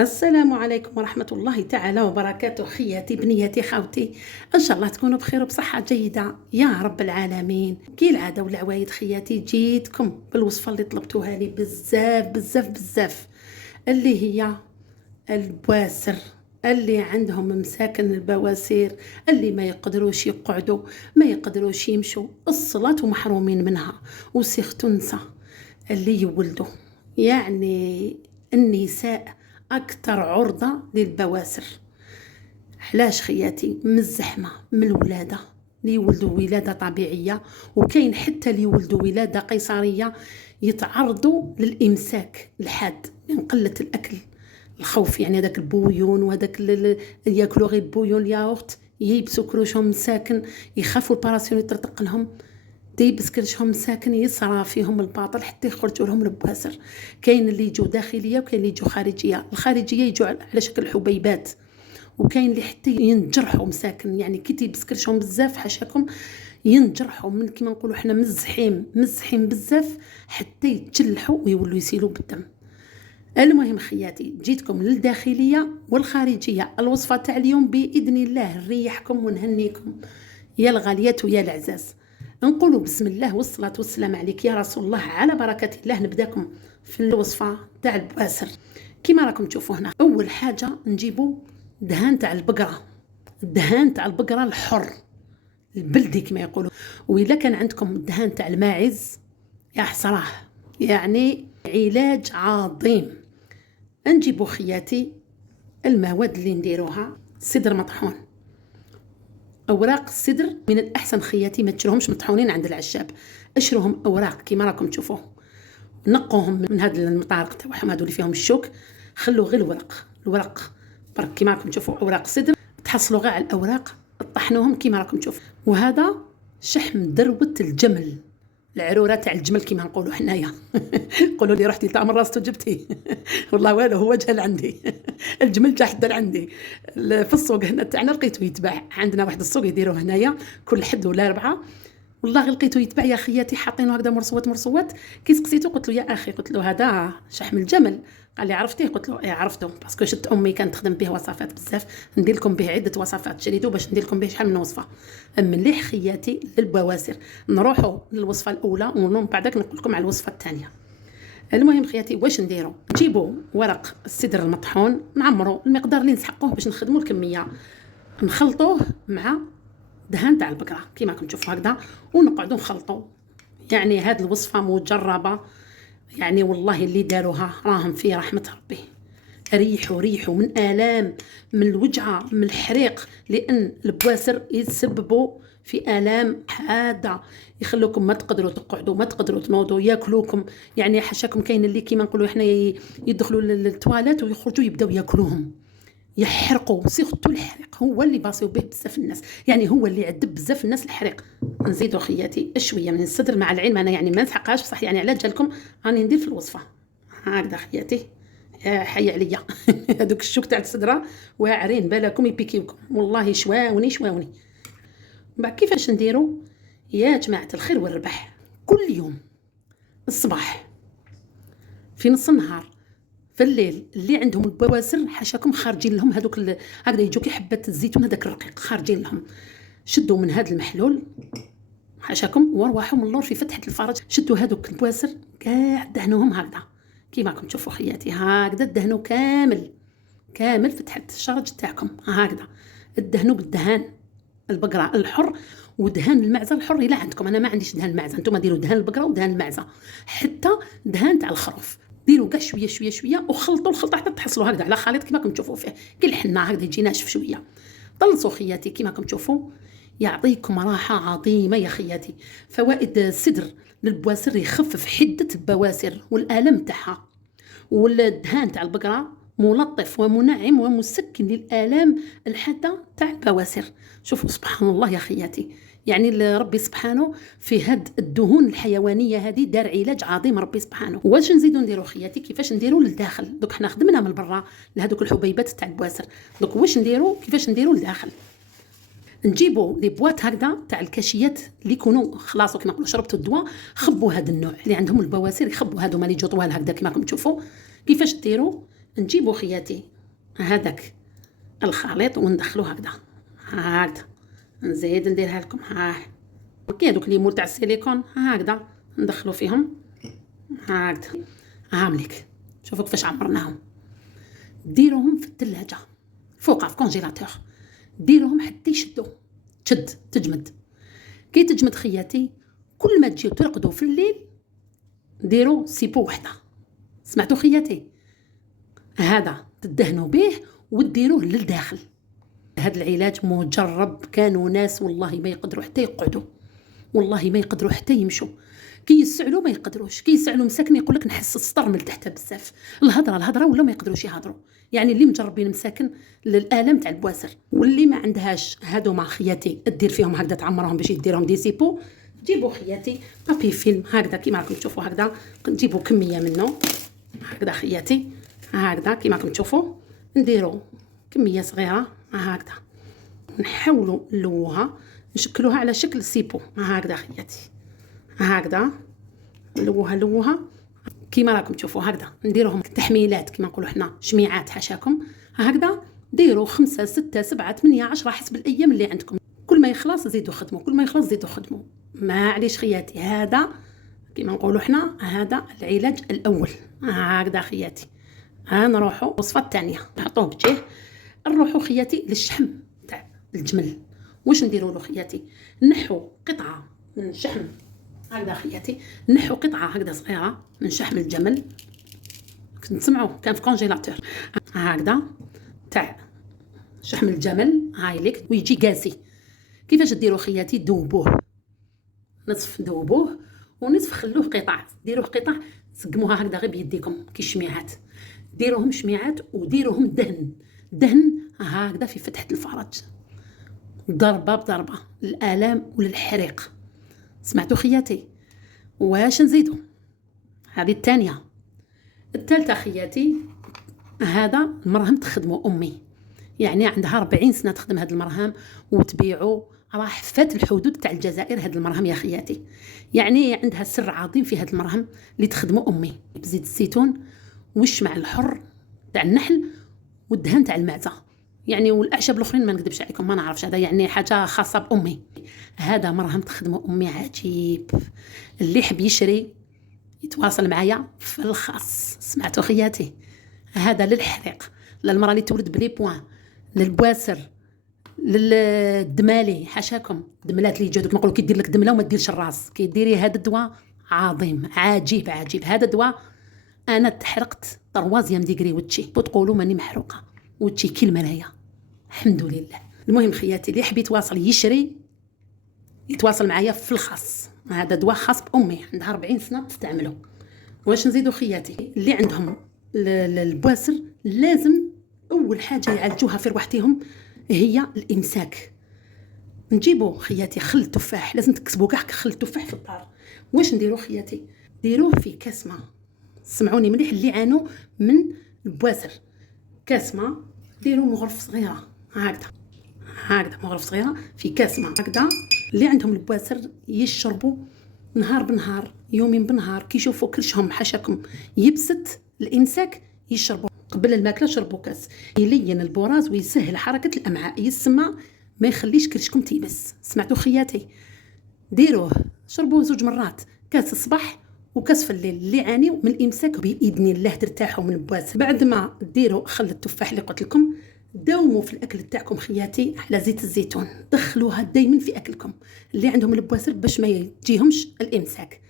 السلام عليكم ورحمة الله تعالى وبركاته. خياتي بنياتي خاوتي، إن شاء الله تكونوا بخير وبصحة جيدة يا رب العالمين. كي العادة والعوايد خياتي، جيتكم بالوصفة اللي طلبتوها لي بزاف بزاف بزاف، اللي هي البواسر. اللي عندهم مساكن البواسير، اللي ما يقدروش يقعدوا، ما يقدروش يمشوا الصلاة ومحرومين منها، وسيختو نسا اللي يولدوا، يعني النساء أكثر عرضة للبواسر. علاش خياتي؟ من الزحمة، من الولادة، اللي يولدوا ولادة طبيعية، وكاين حتى اللي يولدوا ولادة قيصرية يتعرضوا للإمساك الحاد من قلة الأكل، الخوف، يعني هذاك البويون وهذاك ياكلوا غير البويون، الياغورت، ييبسوا كروشهم مساكن، يخافوا الباراسيون يطرطق لهم، ديبس كرشهم مساكن، يصرى فيهم الباطل حتى يخرجوا لهم البواسر. كاين اللي يجوا داخليه وكاين اللي يجوا خارجيه. الخارجيه يجوا على شكل حبيبات، وكاين اللي حتى ينجرحوا مساكن، يعني كي تيبس كرشهم بزاف حاشاكم ينجرحوا، من كيما نقولوا حنا مزحين بزاف حتى يتجلحوا ويولوا يسيلوا بالدم. المهم خياتي، جيتكم للداخليه والخارجيه. الوصفه تاع اليوم باذن الله نريحكم ونهنيكم يا الغاليات ويا العزاز. نقولوا بسم الله والصلاة والسلام عليك يا رسول الله، على بركة الله. نبداكم في الوصفة تاع البواسر. كما راكم تشوفوا هنا، أول حاجة نجيبوا دهان تاع البقرة، الدهان تاع البقرة الحر البلدي كما يقولوا. وإذا كان عندكم الدهان تاع الماعز يا حصراه، يعني علاج عظيم. نجيبوا خياتي المواد اللي نديروها: صدر مطحون. اوراق الصدر من الاحسن خياتي ما تشروهمش مطحونين عند العشاب، اشروهم اوراق كيما راكم تشوفوا، نقوهم من هاد المطارق تاعهم هادو اللي فيهم الشوك، خلوا غير الورق برك كيما راكم تشوفوا. اوراق الصدر تحصلوا غير على الاوراق، طحنوهم كيما راكم تشوفوا. وهذا شحم ذروه الجمل، العروره تاع الجمل كيما نقولوا حنايا. قولوا لي رحتي تاع من راسته جبتي. والله والو، هو جهل عندي. الجمل جا حدا عندي في السوق هنا تاعنا، لقيته يتباع عندنا واحد السوق يديروه هنايا كل حد ولا 4. والله لقيته يتباع يا خياتي، حاطينه هكذا مرصوات. كي سقسيته قلت له يا اخي، قلت له هذا شحم الجمل. قال لي عرفتيه؟ قلت له ايه عرفته، باسكو شفت امي كانت تخدم به وصفات بزاف، ندير لكم به عده وصفات، شريته باش ندير لكم به شحال من وصفه. مليح خياتي للبواسر. نروحوا للوصفه الاولى ومن بعدك نقول لكم على الوصفه الثانيه. المهم خياتي، واش نديروا؟ نجيبوا ورق الصدر المطحون، نعمروا المقدار اللي نسحقوه باش نخدموا الكميه، نخلطوه مع دهان تاع البقره كيما راكم تشوفوا هكذا، ونقعدوا نخلطوا. يعني هذه الوصفه مجربه، يعني والله اللي داروها راهم في رحمه ربي. ريحوا من آلام، من الوجعة، من الحريق، لأن البواسر يسببوا في آلام حادة، يخلوكم ما تقدروا تقعدوا، ما تقدروا تنوضوا، ياكلوكم. يعني حاشاكم كاين اللي كيما نقولوا احنا يدخلوا للتواليت ويخرجوا يبداو ياكلوهم، يحرقوا. سيختو الحريق هو اللي باصيو به بزاف الناس، يعني هو اللي يعذب بزاف الناس الحريق. نزيدوا خياتي شويه من الصدر، مع العلم انا يعني ما نسحقهاش بصح، يعني على جالكم راني ندير في الوصفه هكذا خياتي. حي عليا. هذوك الشوك تاع الصدره واعرين بالكم يبيكيوكم، والله شواوني. بعد كيفاش نديروا يا جماعه الخير والربح؟ كل يوم الصباح، في نص النهار، في الليل، اللي عندهم البواسر حاشاكم خارجين لهم هذوك هكذا يجوا كي حبه الزيتون هذاك الرقيق خارجين لهم، شدوا من هذا المحلول حاشاكم وارواحوا من اللور في فتحه الفرج، شدوا هذوك البواسر كاع دهنوهم هكذا كيما راكم تشوفوا خياتي، هكذا دهنوا كامل فتحه الشرج تاعكم هكذا. الدهنوا بالدهان البقره الحر ودهان المعزه الحر. الا عندكم، انا ما عنديش دهان المعزه، انتم ديروا دهان البقره ودهان المعزه، حتى دهان تاع الخروف ديروا كاع شويه وخلطوا الخلطه حتى تحصلوا هكذا على خليط كيما راكم تشوفوا فيه كي الحنه هكذا يجي ناشف شويه. طلصوا خياتي كيما راكم تشوفوا، يعطيكم راحه عظيمه يا خياتي. فوائد الصدر للبواسر: يخفف حده البواسر والالم تاعها، والدهان تاع البقره ملطف ومنعم ومسكن للآلام الحادة تاع البواسر. شوفوا سبحان الله يا خياتي، يعني ربي سبحانه في هاد الدهون الحيوانية هذه دار علاج عظيم ربي سبحانه. واش نزيدو نديرو خياتي؟ كيفاش نديرو للداخل؟ دوك حنا خدمنا من برا لهذوك الحبيبات تاع البواسر، دوك واش نديرو؟ كيفاش نديرو للداخل؟ نجيبوا لي بواط هكذا تاع الكاشيات اللي يكونوا خلاص كيما نقولوا شربتوا الدواء، خبوا هذا النوع اللي عندهم البواسر، يخبوا هذوما اللي جو طوال هكذا كيما راكم تشوفوا. كيفاش ديروا؟ نجيبو خياتي هذاك الخليط وندخلو هكذا نزيد نديرها لكم. كاين دوك لي مول تاع السيليكون هكذا ندخلو فيهم هكذا. مليك شوفوا كيفاش عمرناهم. ديروهم في الثلاجه فوقها في كونجيلاتور، ديروهم حتى يشدوا تجمد. كي تجمد خياتي كل ما تجيو ترقدوا في الليل ديروا سيبو وحده. سمعتوا خياتي؟ هذا تدهنوا به وديروه للداخل. هذا العلاج مجرب، كانوا ناس والله ما يقدروا حتى يقعدوا، والله ما يقدروا حتى يمشوا، كي يسعلوا ما يقدروش، كي يسعلوا مساكن يقول لك نحس السطر من تحت بزاف، الهضره ولا ما يقدروش يهضروا. يعني اللي مجربين مساكن للالم تاع البواسر، واللي ما عندهاش هادو مع خياتي دير فيهم هكذا تعمرهم باش يديرهم دي سيبو. جيبوا خياتي بابي فيلم هكذا كيما راكم تشوفوا هكذا، نجيبوا كميه منه هكذا خياتي هكذا كيما راكم تشوفوا، نديروا كميه صغيره هكذا، نحاولوا نلوها نشكلوها على شكل سيبو هكذا خياتي هكذا نلوها كيما راكم تشوفوا هكذا. نديروهم تحميلات كيما نقولوا حنا شميعات حاشاكم هكذا. ديروا 5 6 7 8 10 حسب الايام اللي عندكم، كل ما يخلص زيدوا خدموا، كل ما يخلص زيدوا خدموا. معليش خياتي، هذا كيما نقولوا حنا هذا العلاج الاول هكذا خياتي. نروحوا الوصفه الثانيه، نحطوه بجيه. نروحوا خياتي للشحم تاع الجمل. واش نديروا له خياتي؟ نحو قطعه من الشحم هكذا خياتي، نحو قطعه هكذا صغيره من شحم الجمل، نسمعوا كان في كونجيلاتور هكذا تاع شحم الجمل هايليك ويجي قاسي. كيفاش ديروا خياتي؟ دوبوه نصف، دوبوه ونصف خلوه قطع. ديروه قطع سقموها هكذا غير بيديكم كي شميعات، ديروهم شميعات وديروهم دهن هكذا في فتحة الفرج، ضربة بضربة للآلام وللحريق. سمعتوا خياتي؟ واش نزيدوا؟ هذه الثانية. الثالثة خياتي، هذا المرهم تخدموا أمي، يعني عندها 40 سنة تخدم هذا المرهم وتبيعوا، راح فات الحدود تاع الجزائر هذا المرهم يا خياتي. يعني عندها سر عظيم في هذا المرهم اللي تخدموا أمي، بزيت الزيتون والشمع الحر تاع النحل والدهن تاع المعزة، يعني والاعشاب الاخرين ما نكذبش عليكم ما نعرفش، هذا يعني حاجه خاصه بامي. هذا مرهم تخدمه امي عجيب، اللي يحب يشري يتواصل معايا في الخاص. سمعتوا خياتي؟ هذا للحريق، للمراه اللي تولد بلي بوان، للبواسر، للدمالي حاشاكم، دملات اللي يجوا نقولوا كي دير لك دمله وما ديرش الراس، كي ديري هذا الدواء عظيم عجيب. هذا الدواء انا تحرقت طروازيام ديغري وتشي وتقولوا ماني محروقه وتشي كي المرايه الحمد لله. المهم خياتي اللي يحب يتواصل يشري يتواصل معايا في الخاص. هذا دواء خاص بامي عندها 40 سنه تستعمله. واش نزيدوا خياتي؟ اللي عندهم البواسر لازم اول حاجه يعالجوها في رواحتهم هي الامساك. نجيبوا خياتي خل التفاح، لازم تكسبوا كاع خل التفاح في الدار. واش نديروا خياتي؟ ديروه في كاس ماء، سمعوني مليح اللي عانوا من البواسر، كاس ماء ديروا مغرف صغيره هكذا مغرف صغيره في كاس ماء هكذا. اللي عندهم البواسر يشربوا نهار بنهار يومين بنهار، كي يشوفوا كلشهم حاشاكم يبست الامساك يشربوا قبل الماكله، شربوا كاس يلين البراز ويسهل حركه الامعاء، يسمى ما يخليش كلشكم تيبس. سمعتوا خياتي؟ ديروه شربوه 2 مرات، كاس الصباح وكاس في الليل. اللي يعانيوا من الامساك باذن الله ترتاحوا من البواسر. بعد ما ديروا خل التفاح اللي قلت لكم، داوموا في الاكل تاعكم خياتي على زيت الزيتون، دخلوها دائما في اكلكم اللي عندهم البواسر باش ما يجيهمش الامساك.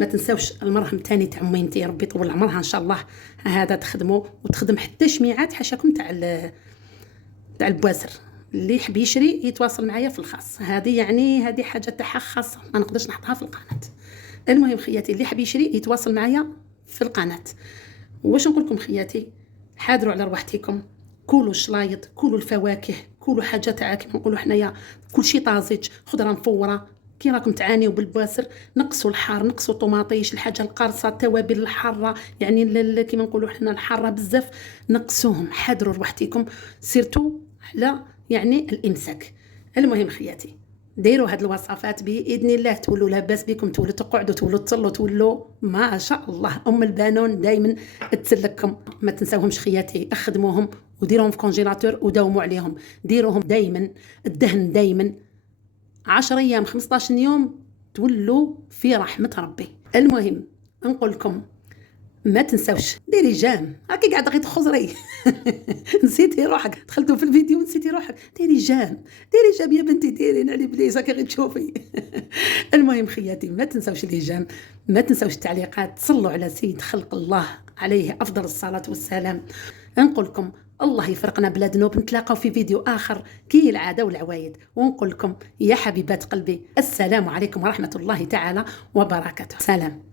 ما تنساوش المرهم تاني تاع مينتي ربي يطول عمرها ان شاء الله، هذا تخدموا وتخدم حتى شميعات حاشاكم تاع البواسر. اللي يحب يشري يتواصل معايا في الخاص. هذه يعني هذه حاجه تاعها خاصه ما نقدرش نحطها في القناه. المهم خياتي اللي يحب يشري يتواصل معايا في القناه. واش نقول لكم خياتي؟ حاضروا على رواحتكم، كلوا الشلايط، كلوا الفواكه، كلوا حاجه تاع كيما نقولوا حنايا كل شيء طازج، خضره مفوره. كي راكم تعانيوا بالبواسر نقصوا الحار، نقصوا الطوماطيش، الحاجه القارصه، التوابل الحاره، يعني كيما نقولوا حنا الحاره بزاف نقصوهم. حاضروا رواحتكم سيرتو على يعني الامساك. المهم خياتي ديروا هاد الوصفات باذن الله تولوا لاباس بكم، تولوا تقعدوا، تولوا تصلوا، تولوا ما شاء الله. ام البانون دائما تسلككم. ما تنساوهمش خياتي، اخدموهم وديروهم في كونجيلاتور وداوموا عليهم. ديروهم دائما، الدهن دائما 10 ايام 15 يوم تولوا في رحمه ربي. المهم نقول لكم ما تنساوش ديري جام. راكي قاعده غير تخزري نسيتي روحك، دخلتوا في الفيديو ونسيتي روحك. ديري جام، ديري جام يا بنتي، ديري نعلي بليس راكي غير تشوفي. المهم خياتي ما تنساوش لي جام، ما تنساوش التعليقات، صلوا على سيد خلق الله عليه افضل الصلاه والسلام. نقول لكم الله يفرقنا بلا ذنوب. نتلاقاو في فيديو اخر كي العاده والعوايد، ونقول لكم يا حبيبات قلبي السلام عليكم ورحمه الله تعالى وبركاته. سلام.